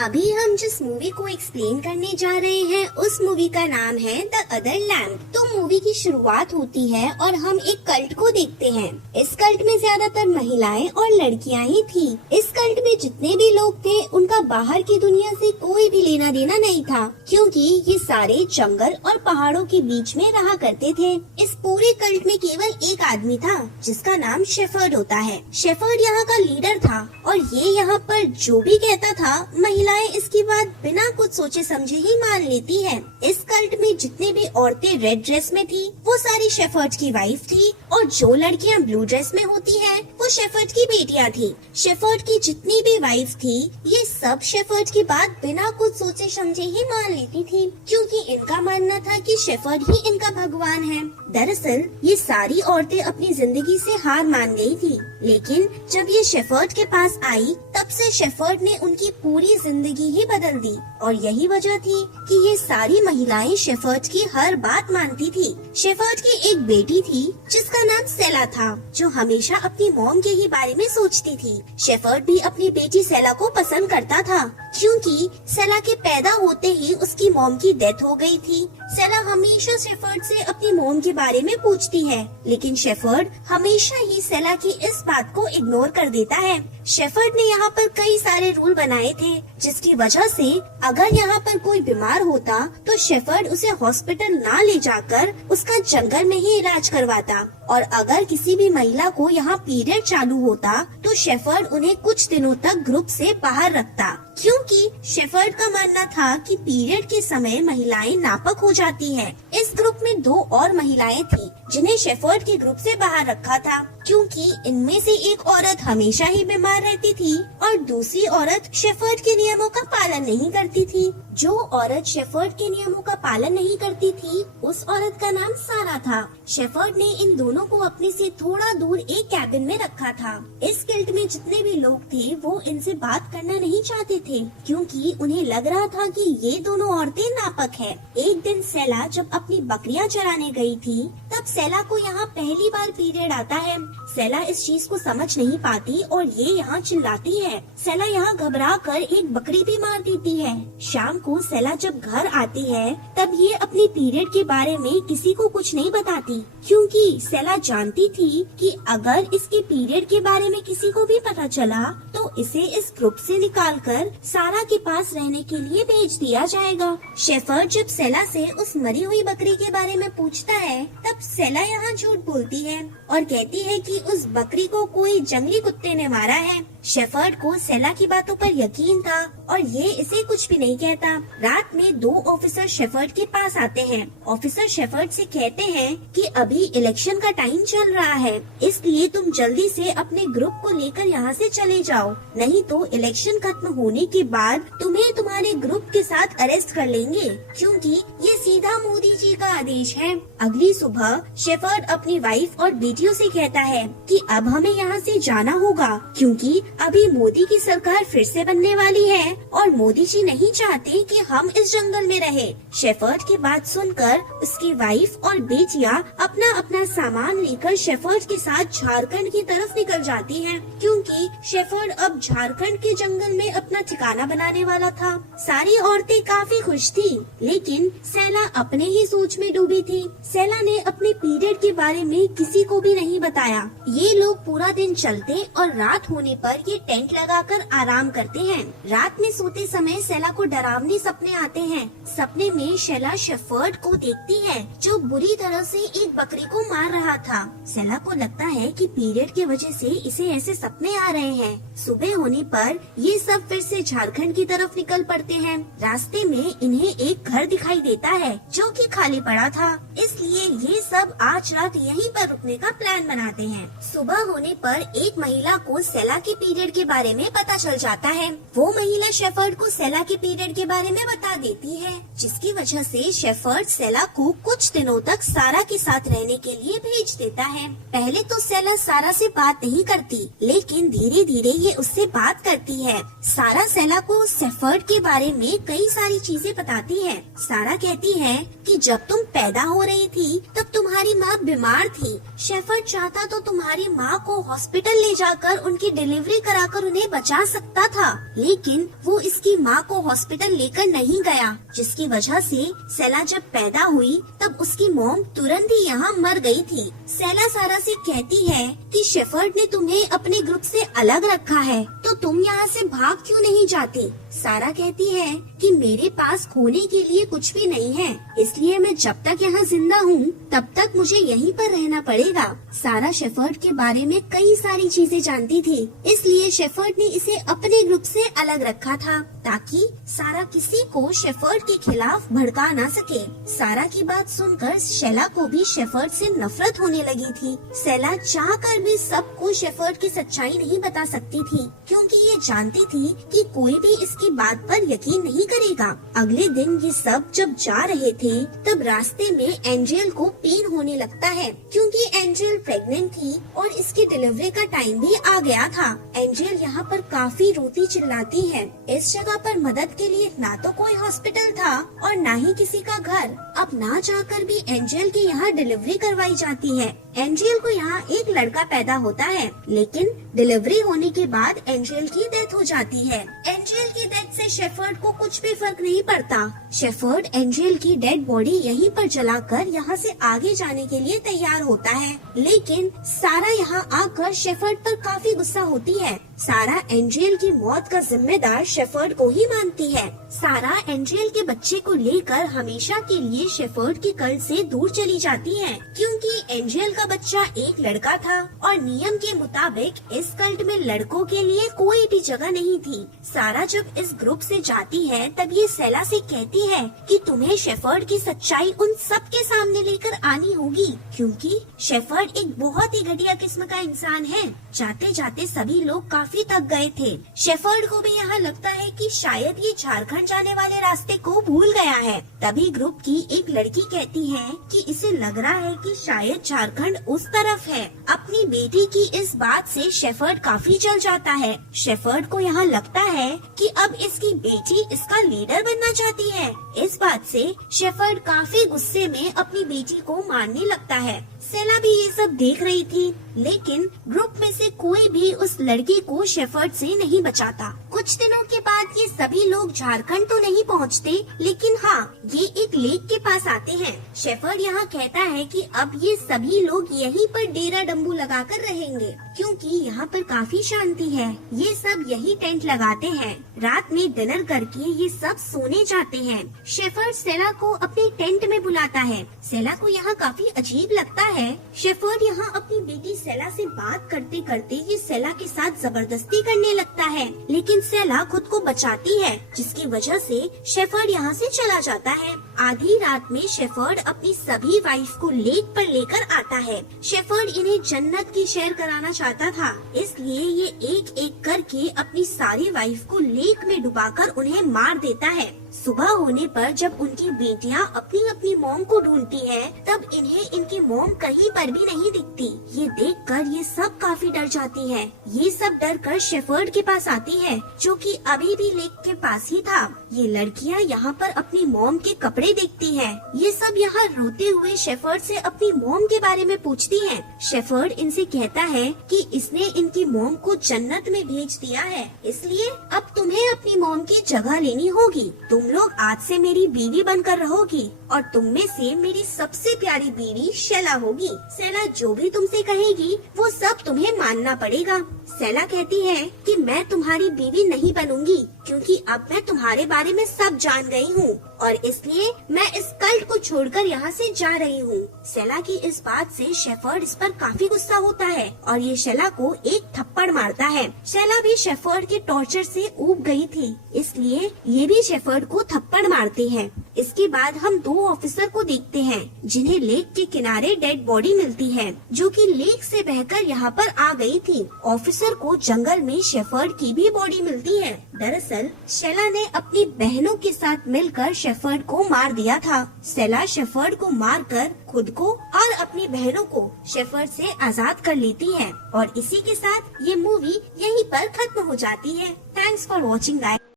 अभी हम जिस मूवी को एक्सप्लेन करने जा रहे हैं उस मूवी का नाम है द अदर लैम्प। तो मूवी की शुरुआत होती है और हम एक कल्ट को देखते हैं। इस कल्ट में ज्यादातर महिलाएं और लड़कियां ही थी। इस कल्ट में जितने भी लोग थे उनका बाहर की दुनिया से कोई भी लेना देना नहीं था, क्योंकि ये सारे जंगल और पहाड़ों के बीच में रहा करते थे। इस पूरे कल्ट में केवल एक आदमी था जिसका नाम शेफर्ड होता है। शेफर्ड यहाँ का लीडर था और ये यहाँ पर जो भी कहता था महिलाएं इसकी बात बिना कुछ सोचे समझे ही मान लेती है। इस कल्ट में जितने भी औरतें रेड ड्रेस में थी वो सारी शेफर्ड की वाइफ थी और जो लड़कियां ब्लू ड्रेस में होती हैं वो शेफर्ड की बेटियां थी। शेफर्ड की जितनी भी वाइफ थी ये सब शेफर्ड की बात बिना कुछ सोचे समझे ही मान लेती थी, क्योंकि इनका मानना था कि शेफर्ड ही इनका भगवान है। दरअसल ये सारी औरतें अपनी जिंदगी से हार मान गई थी, लेकिन जब ये शेफर्ड के पास आई तब से शेफर्ड ने उनकी पूरी जिंदगी ही बदल दी। और यही वजह थी कि ये सारी महिलाएं शेफर्ड की हर बात मानती थी। शेफर्ड की एक बेटी थी जिसका नाम सेला था, जो हमेशा अपनी मॉम के ही बारे में सोचती थी। शेफर्ड भी अपनी बेटी सेला को पसंद करता था, क्योंकि सेला के पैदा होते ही उसकी मॉम की डेथ हो गई थी। सेला हमेशा शेफर्ड से अपनी मॉम के बारे में पूछती है, लेकिन शेफर्ड हमेशा ही सेला की इस बात को इग्नोर कर देता है। शेफर्ड ने यहाँ पर कई सारे रूल बनाए थे, जिसकी वजह से अगर यहाँ पर कोई बीमार होता तो शेफर्ड उसे हॉस्पिटल ना ले जाकर उसका जंगल में ही इलाज करवाता। और अगर किसी भी महिला को यहाँ पीरियड चालू होता तो शेफर्ड उन्हें कुछ दिनों तक ग्रुप से बाहर रखता, क्योंकि शेफर्ड का मानना था कि पीरियड के समय महिलाएं नापक हो जाती हैं। इस ग्रुप में 2 और महिलाएं थी जिन्हें शेफर्ड के ग्रुप से बाहर रखा था, क्योंकि इनमें से एक औरत हमेशा ही बीमार रहती थी और दूसरी औरत शेफर्ड के नियमों का पालन नहीं करती थी। जो औरत शेफर्ड के नियमों का पालन नहीं करती थी उस औरत का नाम सारा था। शेफर्ड ने इन दोनों को अपने से थोड़ा दूर एक कैबिन में रखा था। इस गिल्ड में जितने भी लोग थे वो इनसे बात करना नहीं चाहते थे, क्योंकि उन्हें लग रहा था कि ये दोनों औरतें नापक है। एक दिन सेला जब अपनी बकरियां चराने गई थी तब सेला को यहाँ पहली बार पीरियड आता है। सेला इस चीज को समझ नहीं पाती और ये यहाँ चिल्लाती है। सेला यहाँ घबरा कर एक बकरी भी मार देती है। शाम को सेला जब घर आती है तब ये अपनी पीरियड के बारे में किसी को कुछ नहीं बताती, क्योंकि सेला जानती थी कि अगर इसके पीरियड के बारे में किसी को भी पता चला तो इसे इस ग्रुप से निकालकर सारा के पास रहने के लिए भेज दिया जाएगा। शेफर्ड जब सेला से उस मरी हुई बकरी के बारे में पूछता है तब सेला यहाँ झूठ बोलती है और कहती है कि उस बकरी को कोई जंगली कुत्ते ने मारा है। शेफर्ड को सेला की बातों पर यकीन था और ये इसे कुछ भी नहीं कहता। रात में 2 ऑफिसर शेफर्ड के पास आते हैं। ऑफिसर शेफर्ड से कहते हैं कि अभी इलेक्शन का टाइम चल रहा है, इसलिए तुम जल्दी से अपने ग्रुप को लेकर यहाँ से चले जाओ, नहीं तो इलेक्शन खत्म होने के बाद तुम्हें तुम्हारे ग्रुप के साथ अरेस्ट कर लेंगे, क्योंकि ये सीधा मोदी जी का आदेश है। अगली सुबह शेफर्ड अपनी वाइफ और बेटियों से कहता है कि अब हमें यहाँ से जाना होगा, क्योंकि अभी मोदी की सरकार फिर से बनने वाली है और मोदी जी नहीं चाहते कि हम इस जंगल में रहे। शेफर्ड की बात सुनकर उसकी वाइफ और बेटियां अपना अपना सामान लेकर शेफर्ड के साथ झारखंड की तरफ निकल जाती हैं, क्योंकि शेफर्ड अब झारखंड के जंगल में अपना ठिकाना बनाने वाला था। सारी औरतें काफी खुश थी, लेकिन सेला अपने ही सोच में डूबी थी। सेला ने अपने पीरियड के बारे में किसी को भी नहीं बताया। ये लोग पूरा दिन चलते और रात होने पर ये टेंट लगाकर आराम करते हैं। रात में सोते समय सेला को डरावने सपने आते हैं। सपने में सेला शेफर्ड को देखती है जो बुरी तरह से एक बकरी को मार रहा था। सेला को लगता है कि पीरियड की वजह से इसे ऐसे सपने आ रहे हैं। सुबह होने पर ये सब फिर से झारखंड की तरफ निकल पड़ते हैं। रास्ते में इन्हें एक घर दिखाई देता है जो कि खाली पड़ा था, इसलिए ये सब आज रात यहीं पर रुकने का प्लान बनाते हैं। सुबह होने पर एक महिला को सेला के पीरियड के बारे में पता चल जाता है। वो महिला शेफर्ड को सेला के पीरियड के बारे में बता देती है, जिसकी वजह से शेफर्ड सेला को कुछ दिनों तक सारा के साथ रहने के लिए भेज देता है। पहले तो सेला सारा से बात नहीं करती, लेकिन धीरे धीरे ये उससे बात करती है। सारा सेला को शेफर्ड के बारे में कई सारी चीजें बताती है। सारा कहती है कि जब तुम पैदा हो रही थी तब तुम्हारी माँ बीमार थी। शेफर्ड चाहता तो तुम्हारी माँ को हॉस्पिटल ले जाकर उनकी डिलीवरी कराकर उन्हें बचा सकता था, लेकिन वो इसकी माँ को हॉस्पिटल लेकर नहीं गया, जिसकी वजह से सेला जब पैदा हुई तब उसकी मॉम तुरंत ही यहाँ मर गई थी। सेला सारा से कहती है कि शेफर्ड ने तुम्हें अपने ग्रुप से अलग रखा है, तो तुम यहाँ से भाग क्यों नहीं जाती? सारा कहती है कि मेरे पास खोने के लिए कुछ भी नहीं है, इसलिए मैं जब तक यहाँ जिंदा हूँ तब तक मुझे यहीं पर रहना पड़ेगा। सारा शेफर्ड के बारे में कई सारी चीजें जानती थी, इसलिए शेफर्ड ने इसे अपने ग्रुप से अलग रखा था ताकि सारा किसी को शेफर्ड के खिलाफ भड़का ना सके। सारा की बात सुनकर सेला को भी शेफर्ड से नफरत होने लगी थी। सेला चाहकर भी सबको शेफर्ड की सच्चाई नहीं बता सकती थी, क्योंकि ये जानती थी कि कोई भी इसकी बात पर यकीन नहीं करेगा। अगले दिन ये सब जब जा रहे थे तब रास्ते में एंजेल को पेन होने लगता है, क्योंकि एंजेल प्रेग्नेंट थी और इसकी डिलीवरी का टाइम भी आ गया था। एंजेल यहाँ पर काफी रोती चिल्लाती है। इस जगह पर मदद के लिए ना तो कोई हॉस्पिटल था और ना ही किसी का घर। अब ना चाहकर भी एंजेल के यहाँ डिलीवरी करवाई जाती है। एंजेल को यहाँ एक लड़का पैदा होता है, लेकिन डिलीवरी होने के बाद एंजेल की डेथ हो जाती है। एंजेल की डेथ से शेफर्ड को कुछ भी फर्क नहीं पड़ता। शेफर्ड एंजेल की डेड बॉडी यहीं पर जलाकर यहाँ से आगे जाने के लिए तैयार होता है, लेकिन सारा यहाँ आकर शेफर्ड पर काफी गुस्सा होती है। सारा एंजेल की मौत का जिम्मेदार शेफर्ड को ही मानती है। सारा एंजेल के बच्चे को लेकर हमेशा के लिए शेफर्ड के कल्ट से दूर चली जाती है, क्योंकि एंजेल का बच्चा एक लड़का था और नियम के मुताबिक इस कल्ट में लड़कों के लिए कोई भी जगह नहीं थी। सारा जब इस ग्रुप से जाती है तब ये सेला से कहती है कि तुम्हें शेफर्ड की सच्चाई उन सब के सामने लेकर आनी होगी, क्योंकि शेफर्ड एक बहुत ही घटिया किस्म का इंसान है। जाते जाते सभी लोग काफी थक गए थे। शेफर्ड को भी यहाँ लगता है कि शायद ये झारखंड जाने वाले रास्ते को भूल गया है। तभी ग्रुप की एक लड़की कहती है कि इसे लग रहा है कि शायद झारखंड उस तरफ है। अपनी बेटी की इस बात से शेफर्ड काफी जल जाता है। शेफर्ड को यहाँ लगता है कि अब इसकी बेटी इसका लीडर बनना चाहती है। इस बात से शेफर्ड काफी गुस्से में अपनी बेटी को मारने लगता है। सेला भी ये सब देख रही थी, लेकिन ग्रुप में से कोई भी उस लड़की को शेफर्ड से नहीं बचाता। कुछ दिनों के बाद ये सभी लोग झारखंड तो नहीं पहुंचते, लेकिन हाँ, ये एक लेक के पास आते हैं। शेफर्ड यहाँ कहता है कि अब ये सभी लोग यहीं पर डेरा डंबू लगाकर रहेंगे, क्योंकि यहाँ पर काफी शांति है। ये सब यही टेंट लगाते हैं। रात में डिनर करके ये सब सोने जाते हैं। शेफर्ड सेला को अपने टेंट में बुलाता है। सेला को यहाँ काफी अजीब लगता है। शेफर्ड यहाँ अपनी बेटी सेला से बात करते करते ये सेला के साथ जबरदस्ती करने लगता है, लेकिन सेला खुद को बचाती है, जिसकी वजह से शेफर्ड यहाँ से चला जाता है। आधी रात में शेफर्ड अपनी सभी वाइफ को लेक पर लेकर आता है। शेफर्ड इन्हें जन्नत की सैर कराना चाहता था, इसलिए ये एक एक करके अपनी सारी वाइफ को लेक में डुबाकर उन्हें मार देता है। सुबह होने पर जब उनकी बेटियां अपनी अपनी मॉम को ढूंढती हैं, तब इन्हें इनकी मॉम कहीं पर भी नहीं दिखती। ये देखकर ये सब काफी डर जाती हैं। ये सब डर कर शेफर्ड के पास आती है, जो कि अभी भी लेक के पास ही था। ये लड़कियां यहाँ पर अपनी मॉम के कपड़े देखती हैं। ये सब यहाँ रोते हुए शेफर्ड से अपनी मॉम के बारे में पूछती हैं। शेफर्ड इनसे कहता है कि इसने इनकी मॉम को जन्नत में भेज दिया है, इसलिए अब तुम्हें अपनी मॉम की जगह लेनी होगी। तुम लोग आज से मेरी बीवी बनकर रहोगी और तुम में से मेरी सबसे प्यारी बीवी सेला होगी। सेला जो भी तुमसे कहेगी वो सब तुम्हें मानना पड़ेगा। सेला कहती है कि मैं तुम्हारी बीवी नहीं बनूंगी, क्योंकि अब मैं तुम्हारे बारे में सब जान गई हूँ और इसलिए मैं इस कल्ट को छोड़कर यहाँ से जा रही हूँ। सेला की इस बात से शेफर्ड इस पर काफी गुस्सा होता है और ये सेला को एक थप्पड़ मारता है। सेला भी शेफर्ड के टॉर्चर से ऊब गई थी, इसलिए ये भी शेफर्ड को थप्पड़ मारते हैं। इसके बाद हम दो ऑफिसर को देखते हैं, जिन्हें लेक के किनारे डेड बॉडी मिलती है, जो कि लेक से बहकर यहाँ पर आ गई थी। ऑफिसर को जंगल में शेफर्ड की भी बॉडी मिलती है। दरअसल सेला ने अपनी बहनों के साथ मिलकर शेफर्ड को मार दिया था। सेला शेफर्ड को मारकर खुद को और अपनी बहनों को शेफर्ड से आजाद कर लेती है और इसी के साथ ये मूवी यहीं पर खत्म हो जाती है। Thanks for watching guys.